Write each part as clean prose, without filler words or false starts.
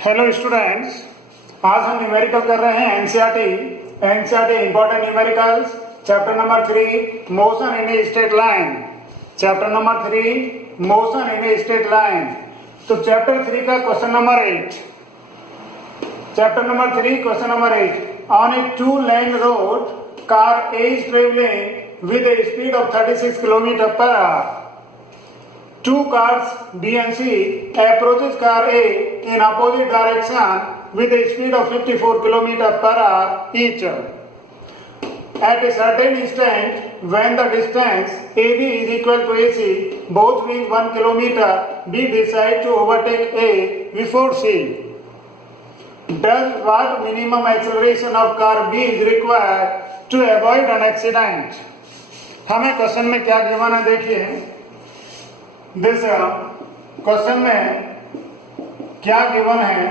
Hello students, आज हम numerical कर रहे हैं NCERT important numericals chapter number 3 motion in a straight line. Chapter number 3 motion in a straight line. तो chapter 3 का question number 8। Chapter number 3 question number 8। On a two lane road car A is traveling with a speed of 36 km per hour. Two cars B and C approaches car A in opposite direction with a speed of 54 km per hour each. At a certain instant, when the distance AB is equal to AC, both being 1 km, B decide to overtake A before C. Does what minimum acceleration of car B is required to avoid an accident? हमें question में क्या given है देखिए। This question में क्या given है,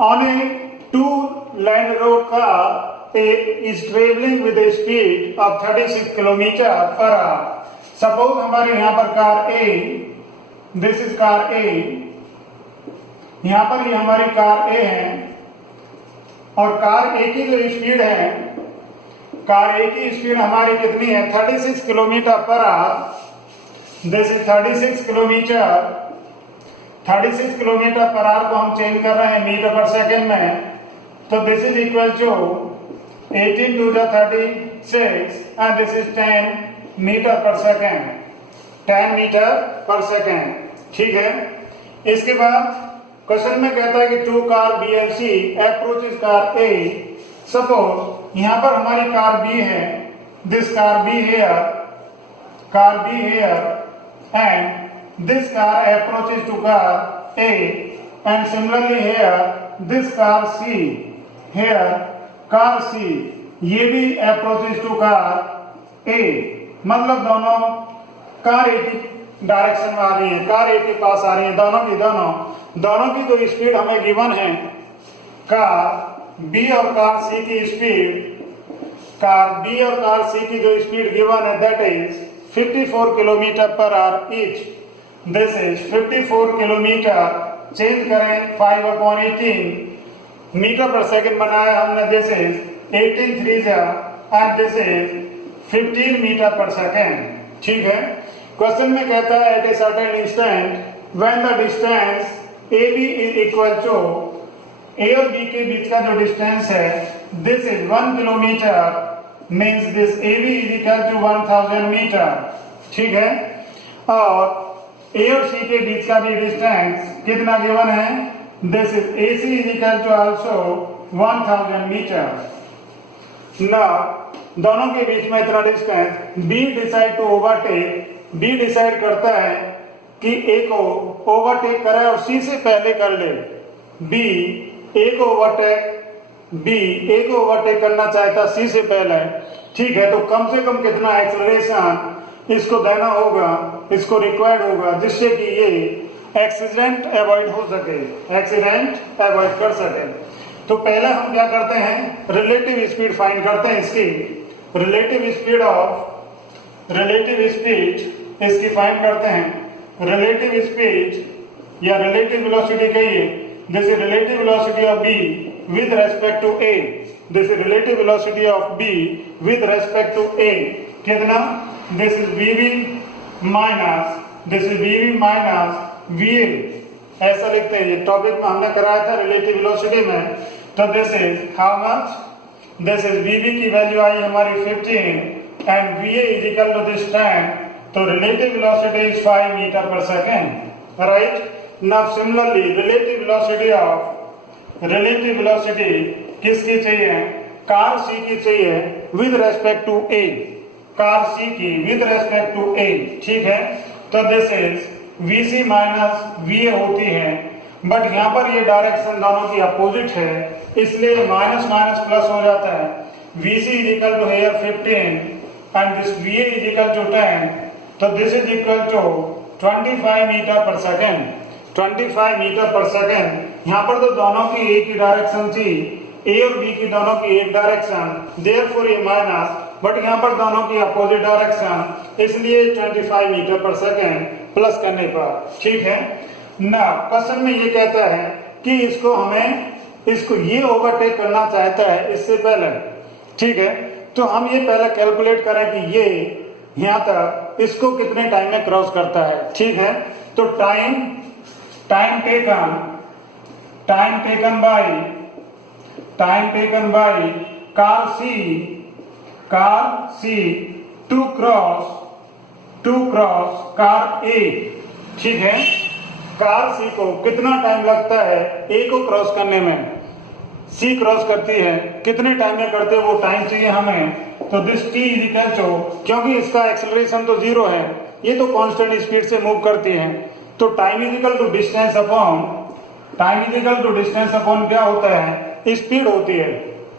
on a two line road car is travelling with a speed of 36 kilometre per hour. Suppose हमारे यहाँ पर car A, this is car A, यहाँ पर ये हमारी कार ए है और कार ए की जो स्पीड है, कार ए की स्पीड हमारी कितनी है 36 kilometre per our. This is 36 kilometre. 36 kilometre per our को हम चेंज कर रहे हैं मीटर पर सेकेंड में, तो this is equal to 18 to the 36 and this is 10 metre per second. 10 metre per second, ठीक है। इसके बाद क्वेश्चन में कहता है कि two car B and C approach is car A. Suppose यहां पर हमारी कार बी है, this car B here and this car approaches to car A, and similarly here this car C, here car C ये भी approaches to car A। मतलब दोनों car A की direction में आ रही है, कार A के पास आ रही है, दोनों की जो स्पीड हमें गिवन है, कार B और कार C की स्पीड, कार B और कार C की जो स्पीड गिवन है that is 54 kilometre per hour each. This is 54 kilometre, change करें 5/18 मीटर पर सेकंड बनाया हमने। This is 18 3 and this is 15 metre per second, ठीक है। क्वेश्चन में कहता है at a certain instant when the distance AB is equal to A और B के बीच का जो डिस्टेंस है this is 1 kilometre, means this AB is equal to 1000 metre, ठीक है। और A और C के बीच का भी डिस्टेंस कितना गिवन है, this is AC is equal to also 1000 metre. Now दोनों के बीच में इतना distance, B decide to overtake, B decide करता है कि A को ओवरटेक करे और C से पहले कर ले। B A को ओवरटेक करना चाहता C से पहले, ठीक है। तो कम से कम कितना एक्सेलरेशन इसको देना होगा, इसको रिक्वायर्ड होगा, जिससे कि ये एक्सीडेंट अवॉइड हो सके, एक्सीडेंट अवॉइड कर सके। तो पहले हम क्या करते हैं, रिलेटिव स्पीड फाइंड करते हैं इसकी। रिलेटिव स्पीड इसकी फाइंड करते हैं। रिलेटिव स्पीड या रिलेटिव वेलोसिटी कहिए, this is relative velocity of B with respect to A. This is relative velocity of B with respect to A. कितना? This is VV minus VA। ऐसा लिखते हैं, ये टॉपिक में हमने कराया था रिलेटिव वेलोसिटी में। तो this is how much, this is VV की वैल्यू आई हमारी 15 and VA is equal to this 10। तो relative velocity is 5 metre per second, right. Now similarly relative velocity किसकी चाहिए, कार C की चाहिए with respect to A, car C की with respect to A, ठीक है। तो this is VC minus VA होती है, बट यहाँ पर ये डायरेक्शन दोनों की अपोजिट है, इसलिए माइनस माइनस प्लस हो जाता है। VC is equal to here 15 and this VA is equal to 10, तो this is equal to 25 metre per second. 25 metre per second. यहाँ पर तो दोनों की एक ही डायरेक्शन थी, A और B की दोनों की एक डायरेक्शन, देयरफॉर ये माइनस, बट यहाँ पर दोनों की अपोजिट डायरेक्शन, इसलिए 25 मीटर पर सेकेंड प्लस करने पर, ठीक है। ना क्वेश्चन में ये कहता है कि इसको ये ओवरटेक करना चाहता है इससे पहले, ठीक है। तो हम ये पहले कैलकुलेट करें कि ये यहां तक इसको कितने टाइम में क्रॉस करता है, ठीक है। तो time taken by car C to cross car A, ठीक है। कार सी को कितना टाइम लगता है ए को क्रॉस करने में, सी क्रॉस करती है कितने टाइम में करते हैं वो टाइम चाहिए हमें। तो this T is equal to, क्योंकि इसका एक्सेलरेशन तो जीरो है, ये तो कांस्टेंट स्पीड से मूव करती है, तो time is equal to distance upon क्या होता है, स्पीड होती है।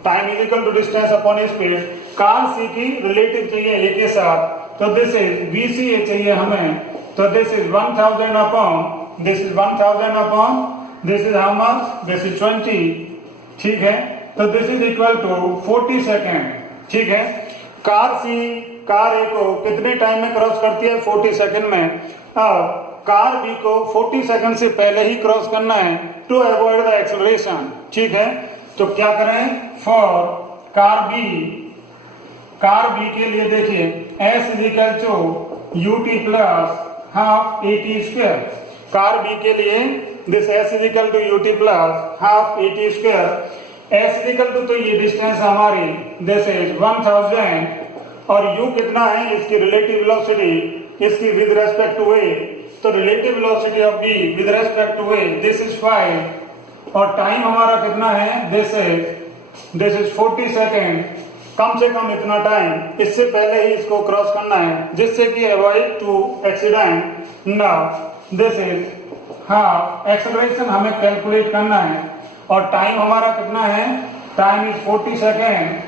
Time is equal to distance upon speed. Car C की रिलेटिव चाहिए ए के साथ, तो दिस इज वीसीए चाहिए हमें, तो this is 1000 upon this is how much, this is 20, ठीक है। तो this is equal to 40 second, ठीक है। कार ए को कितने टाइम में क्रॉस करती है, 40 सेकेंड में। अब कार बी को 40 सेकेंड से पहले ही क्रॉस करना है टू अवॉइड द एक्सेलरेशन, ठीक है। तो क्या करें, फॉर कार बी के लिए देखिए S is equal to UT plus half eighty square. Car B के लिए this S is equal to UT plus half eighty square. S is equal to, तो ये डिस्टेंस हमारी दिस इज 1000 और u कितना है, इसकी रिलेटिव वेलोसिटी इसकी विद रेस्पेक्ट टू a, तो relative velocity of b with respect to a this is 5 और टाइम हमारा कितना है, दिस इज 40 सेकेंड। कम से कम इतना टाइम इससे पहले ही इसको क्रॉस करना है जिससे कि avoid to accident. Now this is half acceleration हमें कैलकुलेट करना है और टाइम हमारा कितना है, time is 40 second,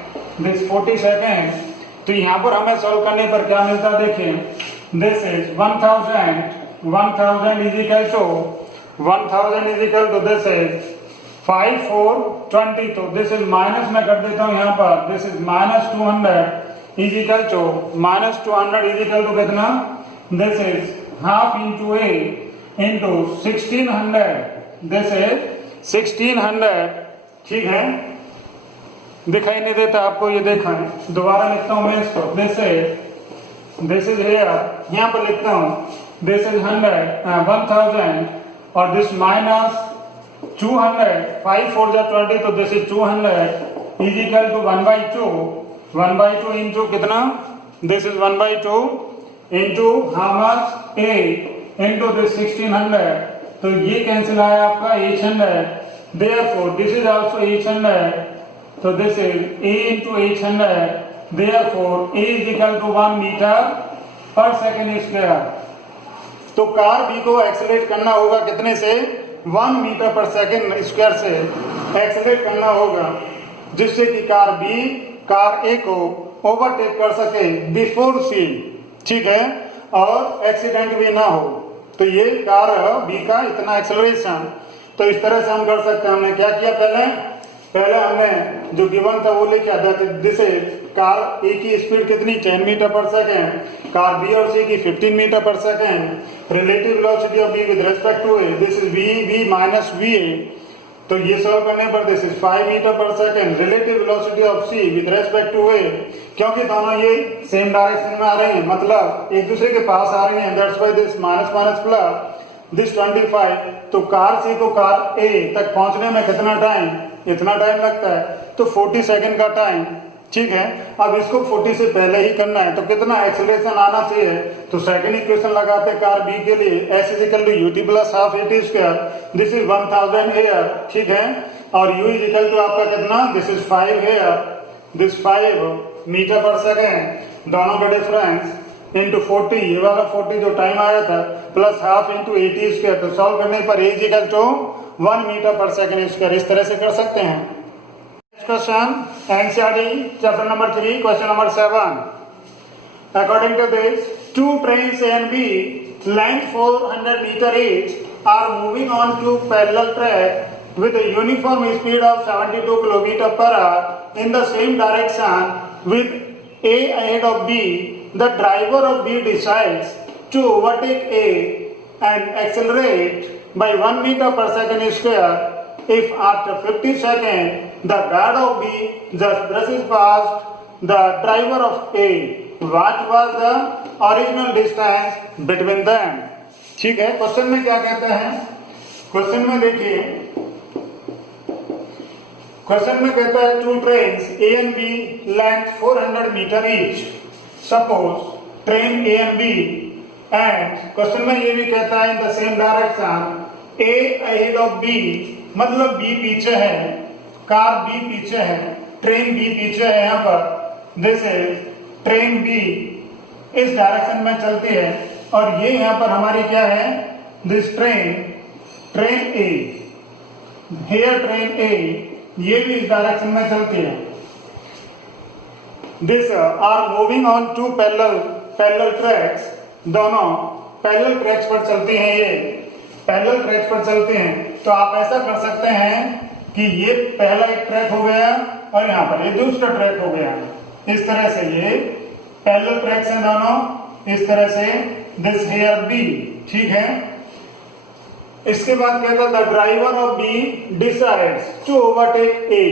this 40 second. तो यहां पर हमें सॉल्व करने पर क्या मिलता है, देखिए this is 1000 is equal to this is 5 4 20, तो दिस इज माइनस में कर देता हूं यहां पर, this is minus 200 is equal to minus 200 is equal to कितना, this is half into A into 1600, this is 1600, ठीक है। दिखाई नहीं देता आपको, ये देखा है, दोबारा लिखता हूं मैं इसको, दिस इज हियर, यहां पर लिखता हूं दिस इज 1000 और दिस माइनस 200, 5 4 जा 20, तो this is 200 is equal to 1/2 into कितना, this is 1/2 into how much a into this 1600, तो ये कैंसिल आया आपका 800, देयरफॉर दिस इज आल्सो 800, तो this is a into 800, therefore a is equal to 1 metre per second square. तो car B को accelerate करना होगा कितने से, 1 मीटर पर सेकेंड स्क्वायर से एक्सेलरेट करना होगा जिससे कि कार ए को ओवरटेक कर सके बिफोर सी, ठीक है, और एक्सीडेंट भी ना हो। तो ये कार बी का इतना एक्सेलरेशन, तो इस तरह से हम कर सकते हैं। हमने क्या किया, पहले हमने जो गिवन था वो लिखा था, दिस इज कार ए की स्पीड कितनी, 10 metre per second, car B और सी की 15 metre per second, relative velocity of B with respect to A this is V minus V A. तो ये सॉल्व करने पर this is 5 metre per second, relative velocity of C with respect to A, क्योंकि दोनों ये सेम डायरेक्शन में आ रहे हैं, मतलब एक दूसरे के पास आ रहे हैं, that's why this minus minus plus this 25। तो कार सी को कार ए तक पहुंचने में कितना टाइम, इतना टाइम लगता है, तो 40 सेकेंड का टाइम, ठीक है। अब इसको 40 से पहले ही करना है, तो कितना एक्सेलरेशन आना चाहिए, तो सेकंड इक्वेशन लगाते कार बी के लिए, s is equal to UT plus half eighty square, this is 1000 here, ठीक है, और u इज इक्वल टू आपका कितना, this is 5 here, this 5 metre per second, दोनों का डिफरेंस इंटू 40, ये वाला 40 जो टाइम आया था, प्लस हाफ इंटू 80 स्क्वायर। तो सॉल्व करने पर a is equal to 1 metre per second square. इस तरह से कर सकते हैं। Question NCERT chapter number 3 question number 7. According to this, two trains A and B length 400 meter each are moving on two parallel track with a uniform speed of 72 km per hour in the same direction with A ahead of B. The driver of B decides to overtake A and accelerate by 1 meter per second square if after 50 seconds the guard of B just brushes past the driver of A. What was the original distance between them? ठीक है, question में क्या कहते हैं? Question में देखिए, question में कहता है two trains A and B length 400 meter each. Suppose train A and B and question में ये भी कहता है in the same direction A ahead of B, मतलब B पीछे है, कार B पीछे है, ट्रेन B पीछे है, यहाँ पर दिस इज ट्रेन B इस डायरेक्शन में चलती है और ये यहाँ पर हमारी क्या है, this train A, here train A, ये भी इस डायरेक्शन में चलती है. This are moving on two parallel tracks, दोनों पैरेलल ट्रैक्स पर चलती हैं, ये पैरेलल ट्रैक्स पर चलते हैं. तो आप ऐसा कर सकते हैं कि ये पहला एक ट्रैक हो गया और यहाँ पर ये दूसरा ट्रैक हो गया. इस तरह से ये पैरेलल ट्रैक्स हैं दोनों, इस तरह से दिस हियर बी. ठीक है, इसके बाद कहता था driver of B decides to overtake A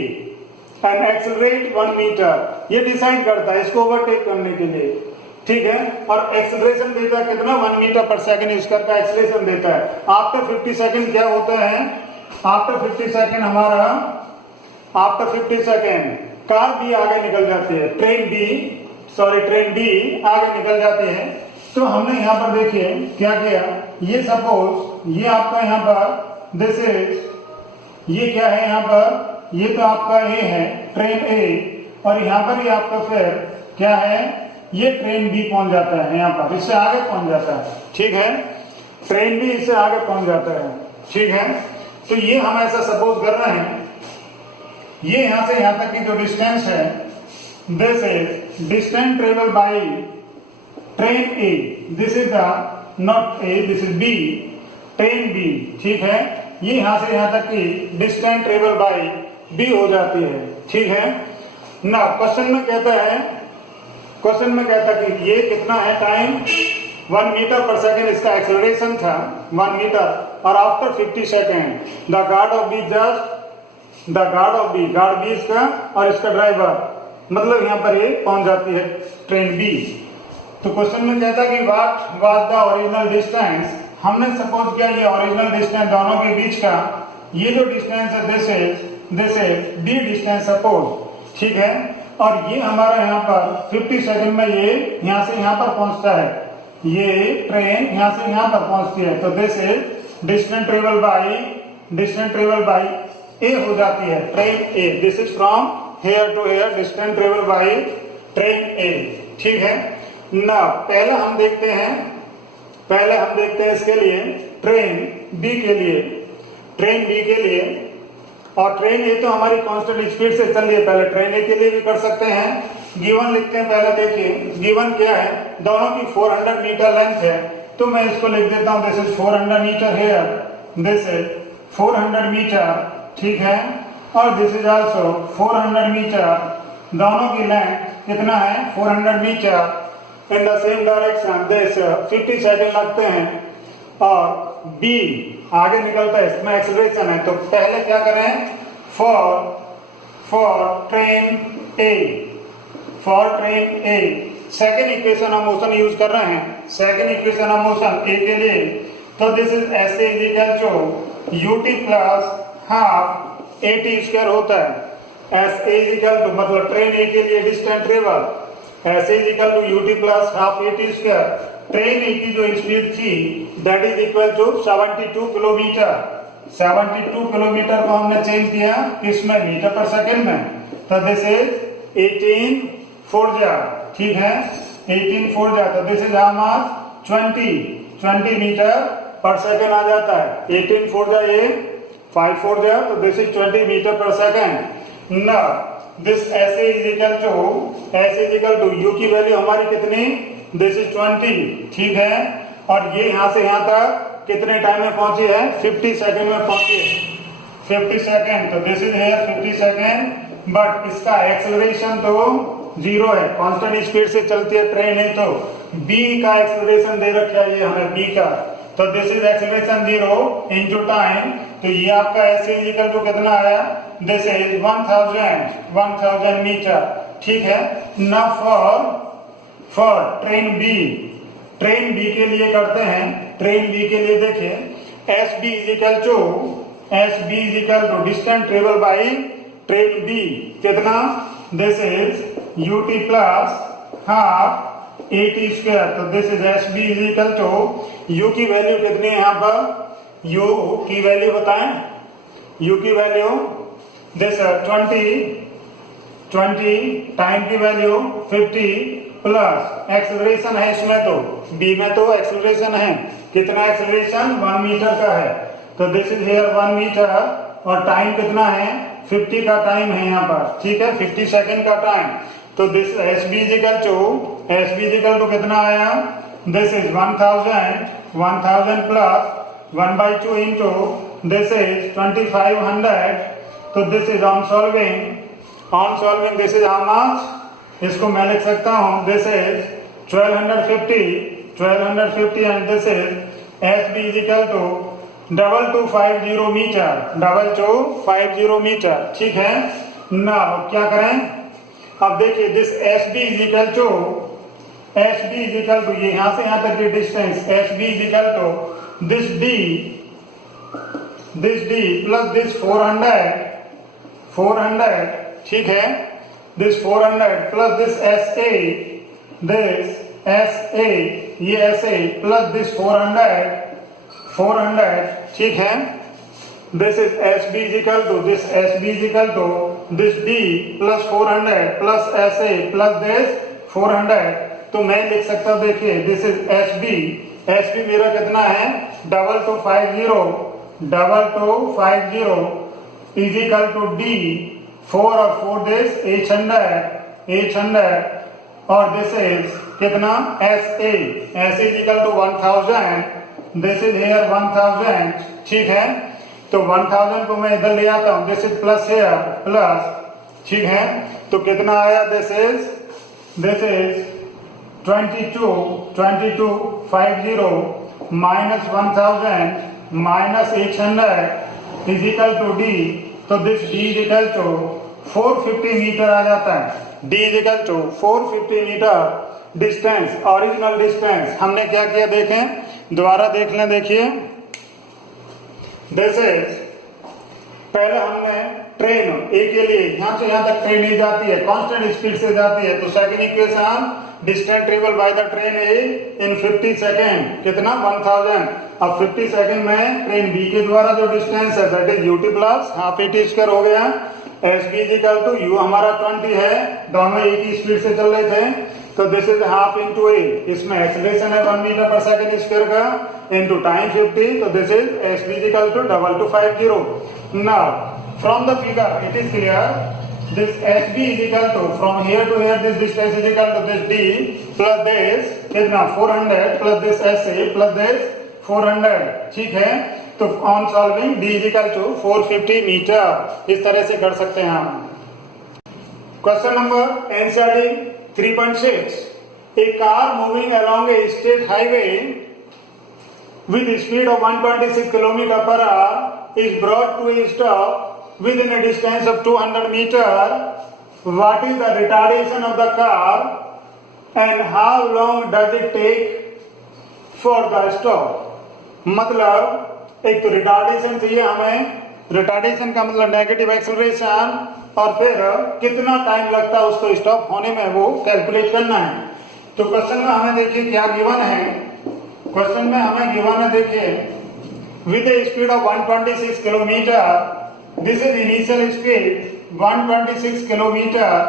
and accelerate 1 metre. ये डिसाइड करता है इसको ओवरटेक करने के लिए. ठीक है, और एक्सेलरेशन देता है कितना, 1 मीटर पर सेकंड इसका एक्सेलरेशन देता है. आफ्टर 50 सेकंड क्या होता है, आफ्टर 50 सेकंड हमारा, आफ्टर 50 सेकंड कार बी आगे निकल जाती है, ट्रेन डी आगे निकल जाती है. तो हमने यहाँ पर देखिए क्या किया, ये सपोज ये आपका यहाँ पर दिस इज, ये क्या है यहाँ पर, ये तो आपका ए है ट्रेन ए, और यहाँ पर ही आपका फिर क्या है, ये ट्रेन बी पहुंच जाता है, यहाँ पर इससे आगे पहुंच जाता है. ठीक है, ट्रेन बी इससे आगे पहुंच जाता है. ठीक है, तो ये हम ऐसा सपोज कर रहे हैं, ये यहां से यहां तक की जो डिस्टेंस है, this is distance travel by train A, this is the not A, this is B, train B. ठीक है, ये यहां से यहां तक की डिस्टेंस ट्रेवल बाय बी हो जाती है. ठीक है ना, क्वेश्चन में कहता कि ये कितना है टाइम, 1 मीटर पर सेकेंड इसका एक्सेलरेशन था, 1 मीटर, और after 50 second the guard of B इसका और इसका ड्राइवर, मतलब यहाँ पर ये पहुंच जाती है ट्रेन बी. तो क्वेश्चन में कहता कि what was the original distance. हमने सपोज किया ये ओरिजिनल डिस्टेंस दोनों के बीच का, ये जो डिस्टेंस है this is D distance suppose. ठीक है, और ये हमारा यहाँ पर 50 सेकंड में ये यहाँ से यहाँ पर पहुंचता है, ये ट्रेन यहाँ से यहाँ पर पहुंचती है. तो this is distance travel by A हो जाती है, train A. This is from here to here distance travel by train A. ठीक है ना, पहले हम देखते हैं इसके लिए ट्रेन बी के लिए, और ट्रेन ए तो हमारी कांस्टेंट स्पीड से चल रही है. पहले ट्रेन ए के लिए भी कर सकते हैं, गिवन लिखते हैं. पहले देखिए गिवन क्या है, दोनों की 400 मीटर लेंथ है, तो मैं इसको लिख देता हूं, this is 400 metre here, this is 400 metre. ठीक है, और दिस इज आल्सो 400 मीटर. दोनों की लेंथ कितना है, 400 metre. In the same direction this 50 second लगते हैं, और बी आगे निकलता है, इसमें एक्सेलरेशन है. तो पहले क्या करें, for train A second equation of motion use कर रहे हैं. Second equation of motion A के लिए, तो this is S A is equal to UT plus half A T square होता है. S A is equal to, मतलब train A के लिए distance travel, S A is equal to UT plus half A T square. Train A की जो speed थी that is equal to 72 kilometre. 72 kilometre को हमने चेंज किया किसमें, मीटर पर सेकेंड में. तो दिस इज 18 4 जा. ठीक है, 18 4 जा, तो this is how much, 20 metre per second आ जाता है. 18 4 जा, ये 5 4 जा, तो this is 20 metre per second. ना दिस ऐसे इज इक्वल टू यू की वैल्यू हमारी कितनी, दिस इज 20. ठीक है, और ये यहाँ से यहाँ तक कितने टाइम में पहुंची है, 50 सेकंड में पहुंची है, 50 सेकंड. तो this is here 50 second, but इसका एक्सेलरेशन तो 0 है, कांस्टेंट स्पीड से चलती है ट्रेन है. तो बी का एक्सेलरेशन दे रखा है ये हमें, बी का तो this is acceleration 0 into time, तो ये आपका s इक्वल टू कितना आया, दिस इज 1000 मीटर, ठीक है ना। फॉर ट्रेन बी के लिए करते हैं, ट्रेन बी के लिए देखिए S B is equal to distance travel by train B कितना, this is UT plus half AT square, तो this is S B is equal to U की वैल्यू कितनी है यहाँ पर, यू की वैल्यू बताएं, यू की वैल्यू दिस 20 टाइम की वैल्यू 50 प्लस एक्सेलरेशन है इसमें, तो बी में तो एक्सेलरेशन है, कितना एक्सेलरेशन 1 मीटर का है, तो दिस इज हियर 1 मीटर, और टाइम कितना है 50 का टाइम है यहाँ पर, ठीक है 50 सेकेंड का टाइम, तो this S B equal to कितना आया, this is 1000 plus 1/2 into this is 2500, तो this is on solving this is how much, इसको मैं लिख सकता हूँ this is 1250 and this is S B equal to 2250 metre, ठीक है ना। क्या करें अब देखिए, this S B is equal to ये यहां से यहां तक की distance, S B is equal to this D plus this 400, ठीक है, this 400 plus this S A ये एस ए प्लस दिस 400, ठीक है, this is SB is equal to this D plus 400 plus SA plus this 400, तो मैं लिख सकता हूँ देखिए this is SB मेरा कितना है 2250 is equal to D 4 और 4 this 800 और this is कितना SA is equal to 1000, this is here 1000, ठीक है, तो 1000 को मैं इधर ले आता हूं, दिस इज प्लस है प्लस, ठीक है, तो कितना आया, this is 2250 minus 1000 minus 800 is equal to D, तो this D is equal to 450 metre आ जाता है, D is equal to 450 metre distance, original distance. हमने क्या किया देखें, दोबारा देख लें, देखिए दिस इज, पहले हमने ट्रेन ए के लिए यहां से यहां तक ट्रेन ए जाती है, कांस्टेंट स्पीड से जाती है, तो second equation distance travel by the train A in 50 second कितना 1000, अब 50 सेकेंड में ट्रेन बी के द्वारा जो डिस्टेंस है that is UT plus half AT square हो गया, S B equal to u हमारा 20 है, दोनों एक ही स्पीड से चल रहे थे, तो this is half into A, इसमें एक्सेलरेशन है 1 मीटर पर सेकेंड स्क्वायर का इंटू टाइम 50, तो this is S B equal to 2250। Now from the figure it is clear, this SB is equal to from here to here this distance is equal to this D plus this कितना 400 plus this SA plus this 400, ठीक है, तो on solving D is equal to 450 metre, इस तरह से कर सकते हैं हम। Question number NCERT 3.6, a car moving along a state highway with a speed of 126 km per hour is brought to a stop within a distance of 200 meter. What is the retardation of the car and how long does it take for the stop? मतलब एक तो retardation चाहिए हमें, retardation का मतलब negative acceleration, और फिर कितना टाइम लगता है उसको स्टॉप होने में वो कैलकुलेट करना है। तो क्वेश्चन में हमें देखिए क्या गिवन है, क्वेश्चन में हमें गिवन है देखिए with a speed of 126 kilometre, this is initial speed 126 kilometre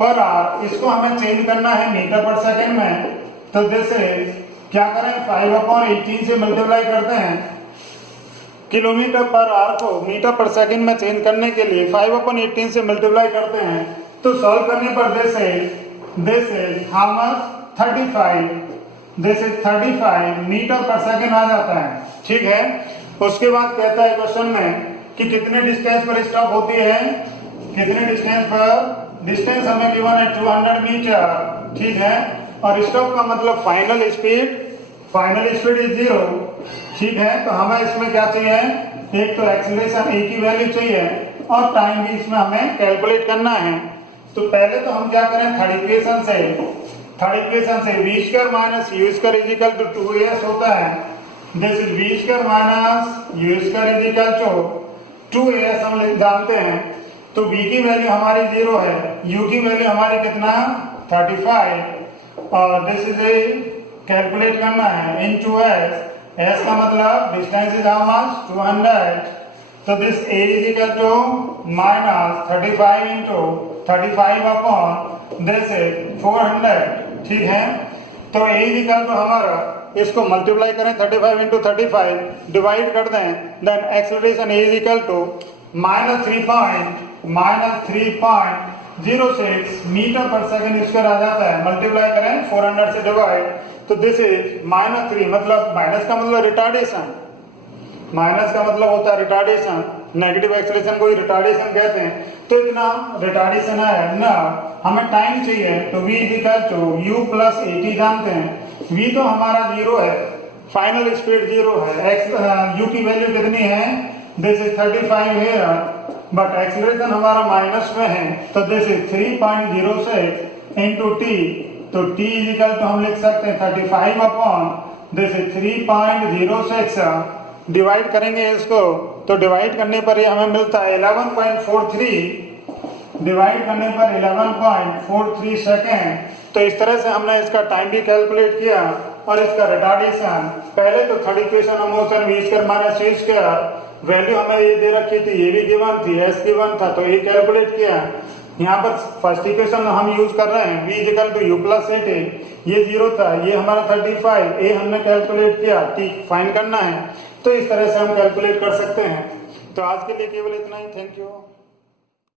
per our, इसको हमें चेंज करना है मीटर पर सेकेंड में, तो दिस इज क्या करें 5/18 से मल्टीप्लाई करते हैं, किलोमीटर पर आवर को मीटर पर सेकेंड में चेंज करने के लिए 5/18 से मल्टीप्लाई करते हैं, तो सॉल्व करने पर this is how much 35, this is 35 metre per second आ जाता है, ठीक है। उसके बाद कहता है क्वेश्चन में कि कितने डिस्टेंस पर स्टॉप होती है, कितने डिस्टेंस पर, डिस्टेंस हमें गिवन है 200 मीटर, ठीक है, और स्टॉप का मतलब फाइनल फाइनल स्पीड इज 0, ठीक है। तो हमें इसमें क्या चाहिए, एक तो एक्सीलरेशन ए की वैल्यू चाहिए और टाइम भी इसमें हमें कैलकुलेट करना है। तो पहले तो हम क्या करें, थर्ड इक्वेशन से v square minus u square is equal to 2as होता है। This is v square minus u square is equal to 2as हम जानते हैं। तो v की वैल्यू हमारी 0 है, u की वैल्यू हमारी कितना 35 और दिस इज ए कैलकुलेट करना है इन 2s, s का मतलब डिस्टेंस इज हाउ मच 200। तो this a is equal to minus 35 into 35 upon this is 400, ठीक है। तो a इज इक्वल टू हमारा, इसको मल्टीप्लाई करें 35 इंटू 35 डिवाइड कर दें, then acceleration a is equal to minus 3.06 metre per second square आ जाता है। मल्टीप्लाई करें 400 से डिवाइड, तो दिस इज -3, मतलब माइनस का मतलब रिटार्डेशन, माइनस का मतलब होता है रिटार्डेशन, नेगेटिव एक्सेलरेशन को ही रिटार्डेशन कहते हैं। तो इतना रिटार्डेशन है ना, हमें टाइम चाहिए। तो v is equal to u plus 80 जानते हैं, v तो हमारा 0 है, फाइनल स्पीड 0 है, u की वैल्यू कितनी है, दिस इज 35 है, बट एक्सेलरेशन हमारा माइनस में है, तो दिस इज 3.06 इंटू t। तो t इज इक्वल टू हम लिख सकते हैं 35 अपॉन दिस इज 3.06, डिवाइड करेंगे इसको, तो डिवाइड करने पर ये हमें मिलता है 11.43, डिवाइड करने पर 11.43 सेकेंड। तो इस तरह से हमने इसका टाइम भी कैलकुलेट किया और इसका रिटार्डेशन, पहले तो third equation of motion v square minus u square value हमें ये दे रखी थी, ये भी गिवन थी, s गिवन था, तो ये कैलकुलेट किया। यहाँ पर फर्स्ट इक्वेशन हम यूज कर रहे हैं v is equal to u plus 8a, ये 0 था, ये हमारा 35, a हमने कैलकुलेट किया, t फाइंड करना है। तो इस तरह से हम कैलकुलेट कर सकते हैं। तो आज के लिए केवल इतना ही, थैंक यू।